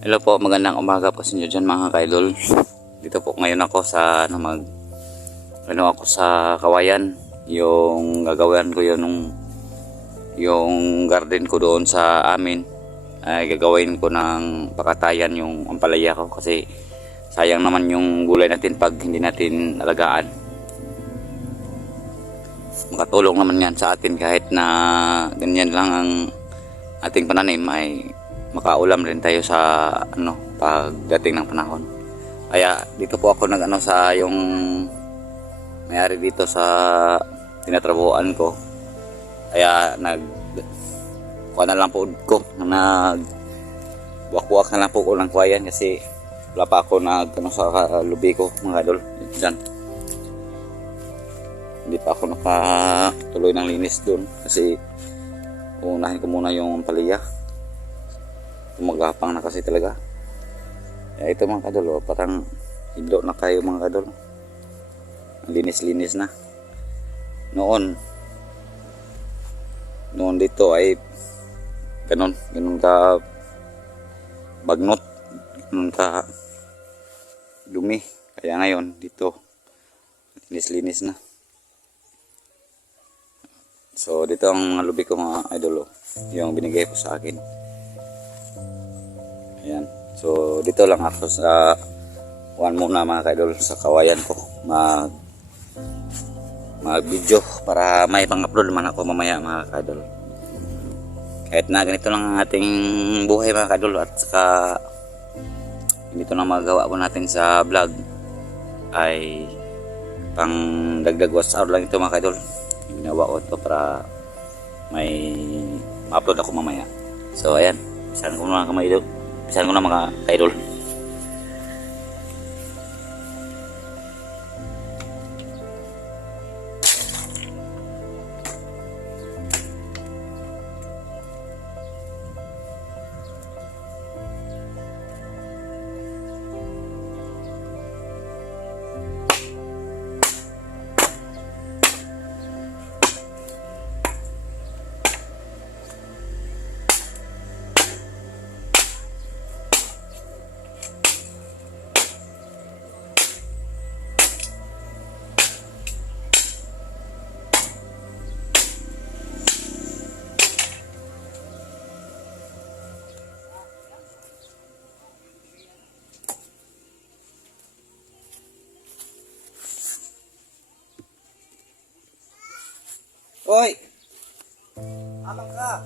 Hello po, magandang umaga po sa inyo dyan mga kaidol. Dito po ngayon ako sa ako sa Kawayan. Yung gagawin ko yung garden ko doon sa amin. Ay gagawin ko ng pakatayan yung ampalaya ko kasi sayang naman yung gulay natin pag hindi natin alagaan. Makatulong naman yan sa atin kahit na ganyan lang ang ating pananim ay makaulam rin tayo sa pagdating ng panahon. Kaya dito po ako sa yung mayari dito sa tinatrabuhan ko. Kaya kuha na lang po ko buwak-buwak na lang po ko ng kwayan kasi wala pa ako sa lubi ko mga idol. Diyan. Hindi pa ako nakatuloy ng linis doon kasi unahin ko muna yung palaya. Magapang na kasi talaga. Ito mga kadol, parang hidlo na kayo mga kadol. Linis-linis na. Noon dito ay ganun ka bagnot, ganun ka dumi. Kaya ngayon dito linis-linis na. So dito ang mga lubi ko mga idol, yung binigay ko sa akin. Ayan. So dito lang ako sa muna mga kaidol sa Kawayan ko mag video para may pang-upload naman ako mamaya mga kaidol. Kahit na ganito lang ang ating buhay mga kaidol at saka ganito lang magawa po natin sa vlog ay pang dagdag watch hour lang ito mga kaidol. Ginawa ko ito para may ma-upload ako mamaya. So ayan, pisahan ko na mga kaidol. Hoy! Amang ka!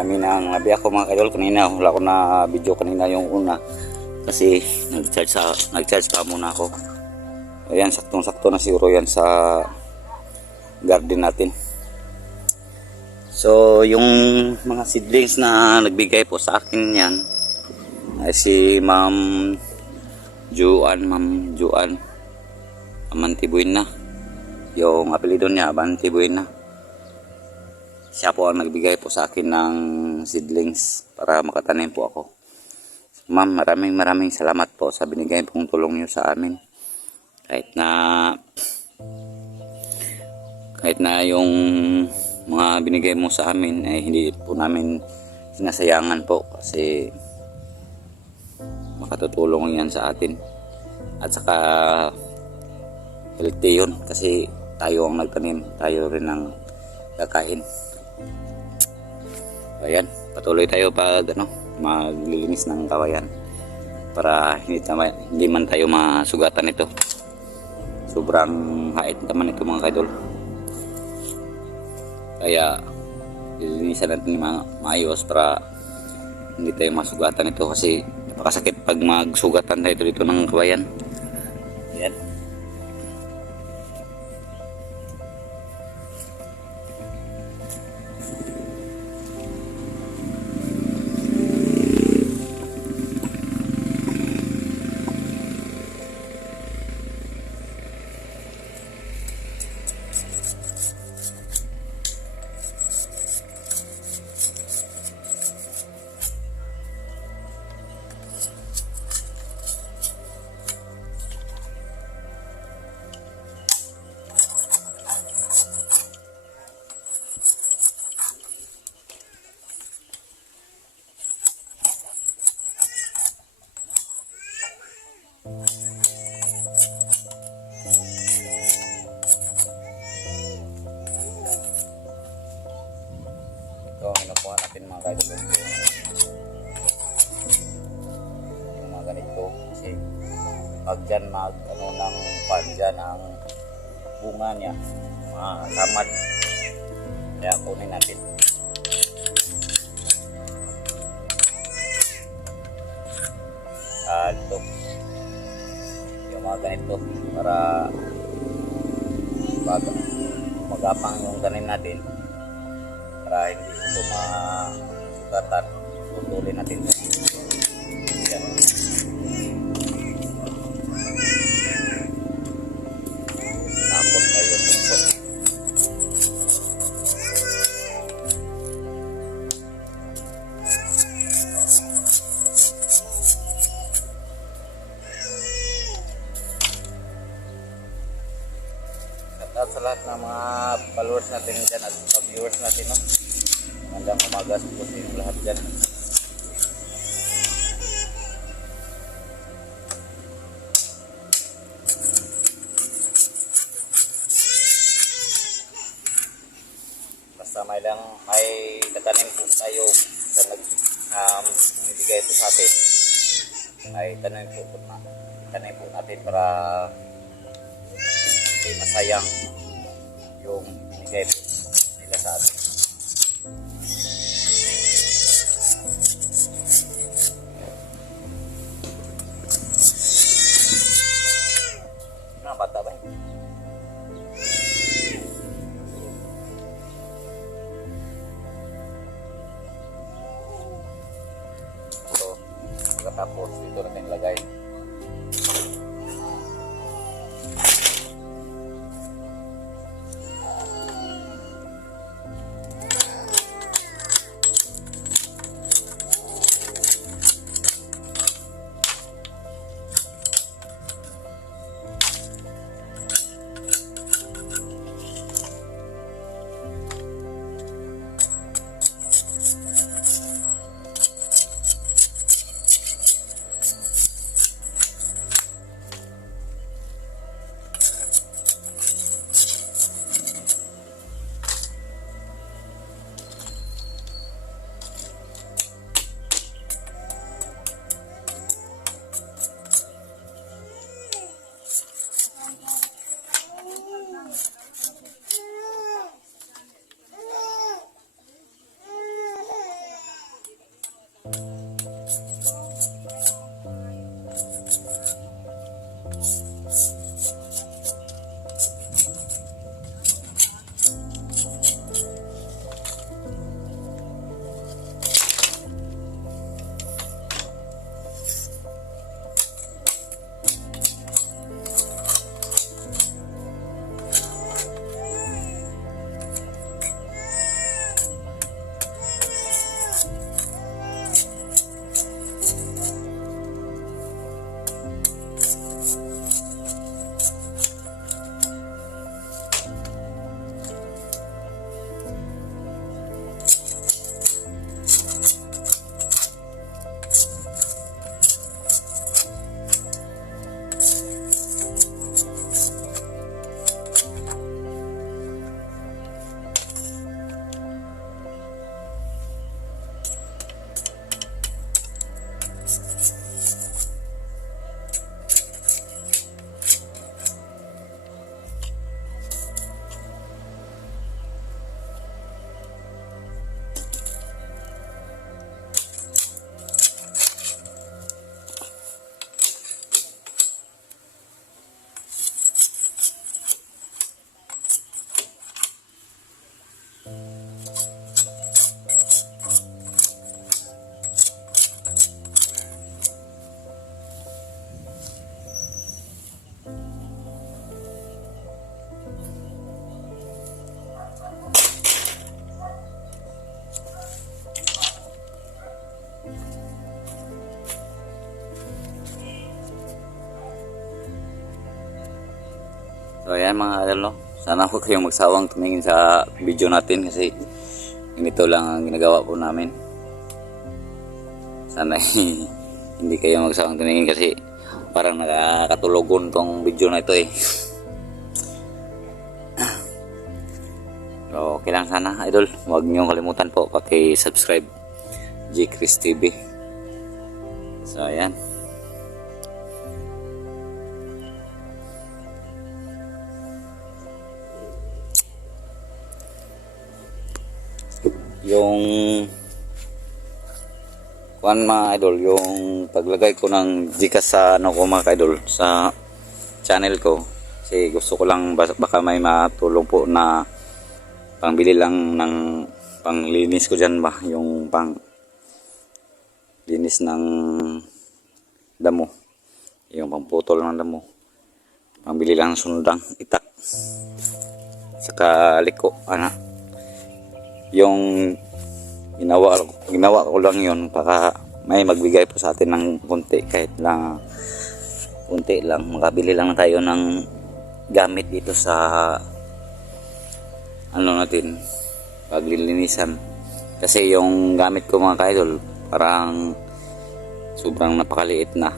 Dami ng nabiyak ko mga kaidol kanina. Wala ko na video kanina yung una. Kasi nag-charge pa muna ako. Ayan, saktong-sakto na siguro yan sa garden natin. So, yung mga seedlings na nagbigay po sa akin yan ay si Ma'am Juan Amantibuena. Yung apelido niya, Amantibuena. Siya po ang nagbigay po sa akin ng seedlings para makatanim po ako. Ma'am, maraming salamat po sa binigay pong tulong niyo sa amin. Kahit na yung mga binigay mo sa amin ay hindi po namin sinasayangan po kasi makatutulong yan sa atin. At saka healthy yun kasi tayo ang nagtanim, tayo rin ang kakain. Ayan, patuloy tayo pag maglilinis ng kawayan para hindi man tayo masugatan ito. Sobrang hait naman ito mga kaidol. Kaya lilinisan natin maayos para hindi tayo masugatan ito kasi napakasakit pag magsugatan tayo dito ng kawayan. Ayan. Ito ang nakuha natin mga kaidol. Yung mga ganito kasi pag dyan ng pan dyan ang bunga niya masamad. Kaya kunin natin. Ito yung mga ganito para pag magapang yung tanim natin para hindi ito masugatan, tutulin natin ito. Yan. Tapos tayo ito. At sa lahat ng mga followers natin dyan at viewers natin, no? Magandang umaga po sa inyong lahat dyan. Basta may tatanim po tayo sa nagbigay ito sa atin. Ay tanim po natin para hindi masayang yung binigay nila sa atin. Mga bata ba? So, pagkatapos dito natin ilagay. So ayan mga idol, no? Sana huwag kayong magsawang tumingin sa video natin kasi ganito lang ang ginagawa po namin. Sana hindi kayo magsawang tumingin kasi parang nakakatulogon tong video na ito eh. So okay lang sana idol, huwag niyo kalimutan po paki-subscribe G Chris TV. So ayan. Yung kuan mga idol, yung paglagay ko ng Gcash sa ano ko mga idol sa channel ko kasi gusto ko lang baka may matulong po na pangbili lang ng panglinis ko dyan ba, yung pang linis ng damo, yung pangputol ng damo, pangbili lang ng sundang itak saka liko yung ginawa ko lang yun para may magbigay po sa atin ng konti, kahit na konti lang, makabili lang tayo ng gamit dito sa ano natin paglilinisan. Kasi yung gamit ko mga kaidol parang sobrang napakaliit na,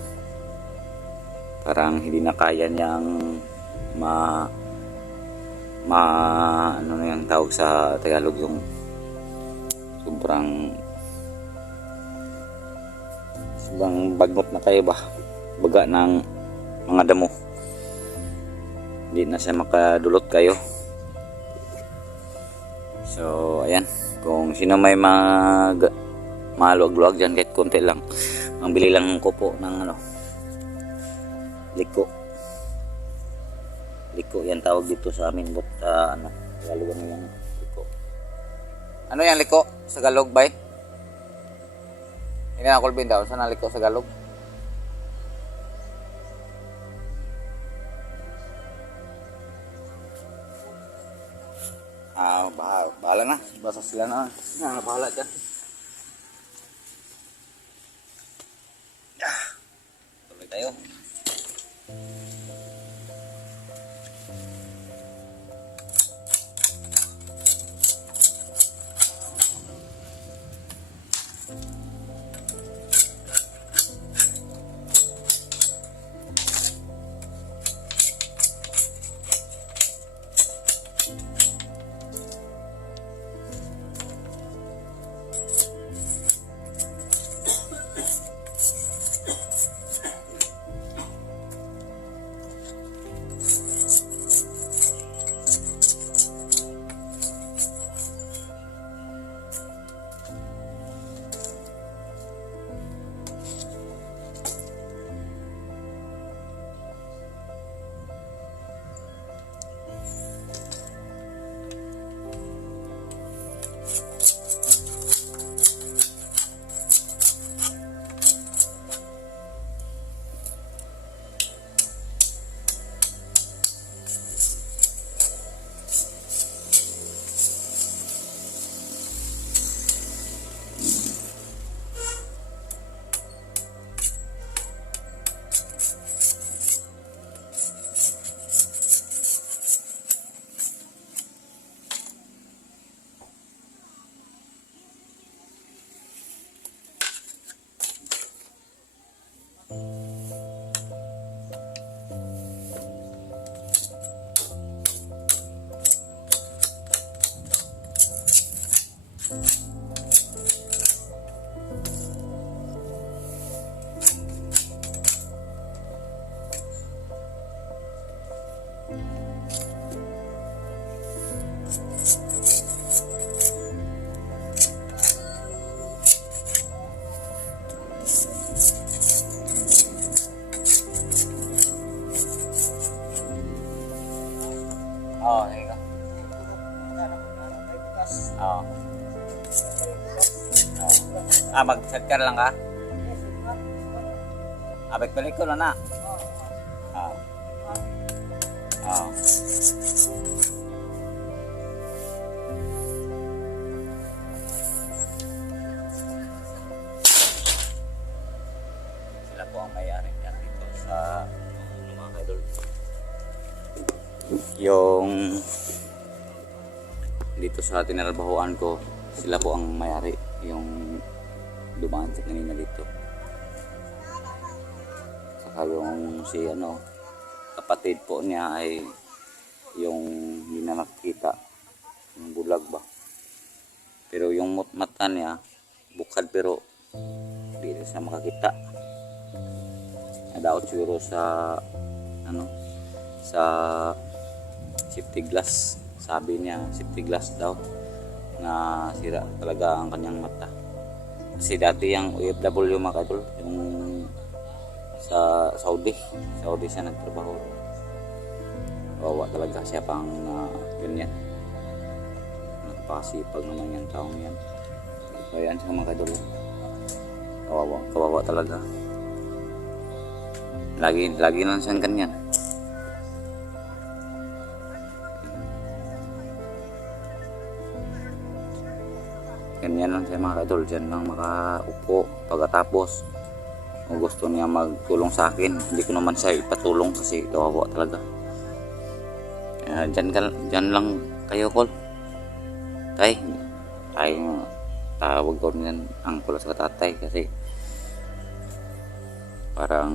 parang hindi na kaya niyang ano na yung tawag sa Tagalog, yung sobrang bagnot na kayo ba, baga ng mga damo, hindi na siya makadulot kayo. So ayan, kung sino may maluwag-luwag dyan kahit konti lang, mambili lang ko po ng liko yan tawag dito sa amin, but Tagalog ano yung liko, ano yung liko sa Tagalog bay? Hindi na kulbin daw, saan liko sa Tagalog? Bahala na, basta sila na bahala dyan. Tuloy tayo. Oh, sige ka. Oh. Oh. Mag-set ka lang ka? Balik ko na. Oh. Oh. Sila po ang may-ari yan dito sa mga idol. Yung dito sa tinarbahuan ko, sila po ang may-ari, yung dumaan sa kanina dito. Saka yung si kapatid po niya ay yung hindi na nakikita, yung bulag ba. Pero yung mata niya bukad pero hindi na siya makakita. Nadaot siguro sa sa safety glass, sabi niya safety glass daw na sira talaga ang kanyang mata. Kasi dati yung OFW mga kadol, yung sa Saudi siya nagtrabaho. Bawa talaga siya pang ganyan. Napakasipag naman yung taong yan. Kaya yan siya mga kadol. Kawawa talaga. Lagi lang siyang ganyan. Ganyan lang siya mga kadol, dyan lang makaupo. Pagkatapos kung gusto niya magtulong sa akin, hindi ko naman siya ipatulong kasi kawawa talaga. Dyan lang kayo, Kol. Tay tawag ko niyan ang kulas sa tatay kasi parang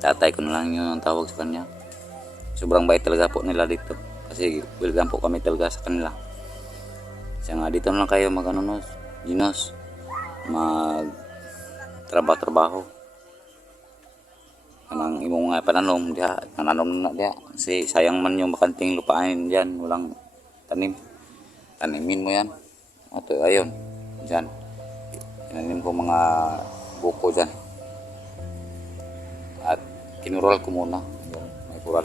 tatay ko na lang yun ang tawag sa kanya. Sobrang bait talaga po nila dito kasi welcome po kami talaga sa kanila. Siya nga dito na lang kayo Ginos, trabaho. Anang imong nga pananom diha, nananom na diha. Kasi sayang man yung bakanting lupain diyan, walang tanim. Tanimin mo yan. At ayun, diyan. Tinanim ko mga buko diyan. At kinural ko muna. May kural.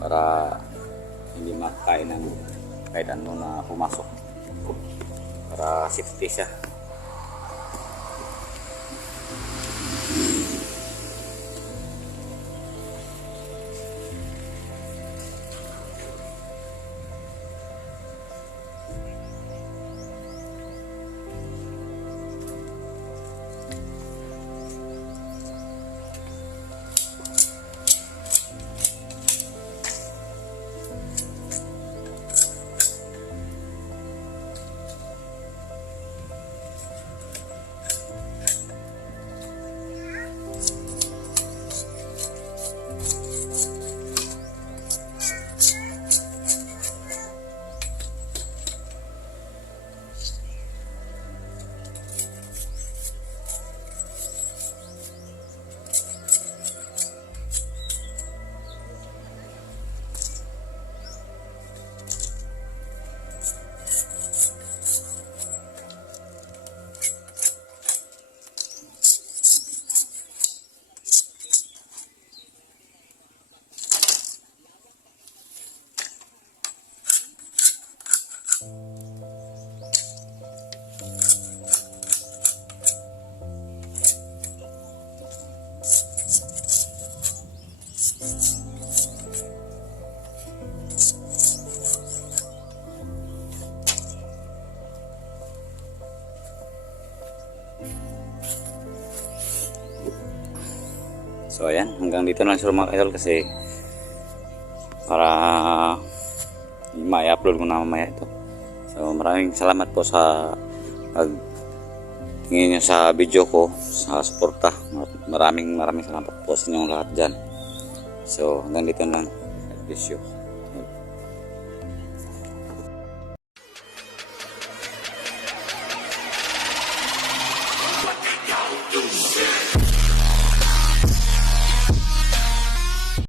Para hindi makain ng kahit ano na pumasok. Para safety siya. So ayan, hanggang dito na lang mga idol kasi para may-upload ko na mamaya ito. So maraming salamat po sa tingin nyo sa video ko, sa suporta. Maraming salamat po sa inyong lahat dyan. So hanggang dito lang. God bless you.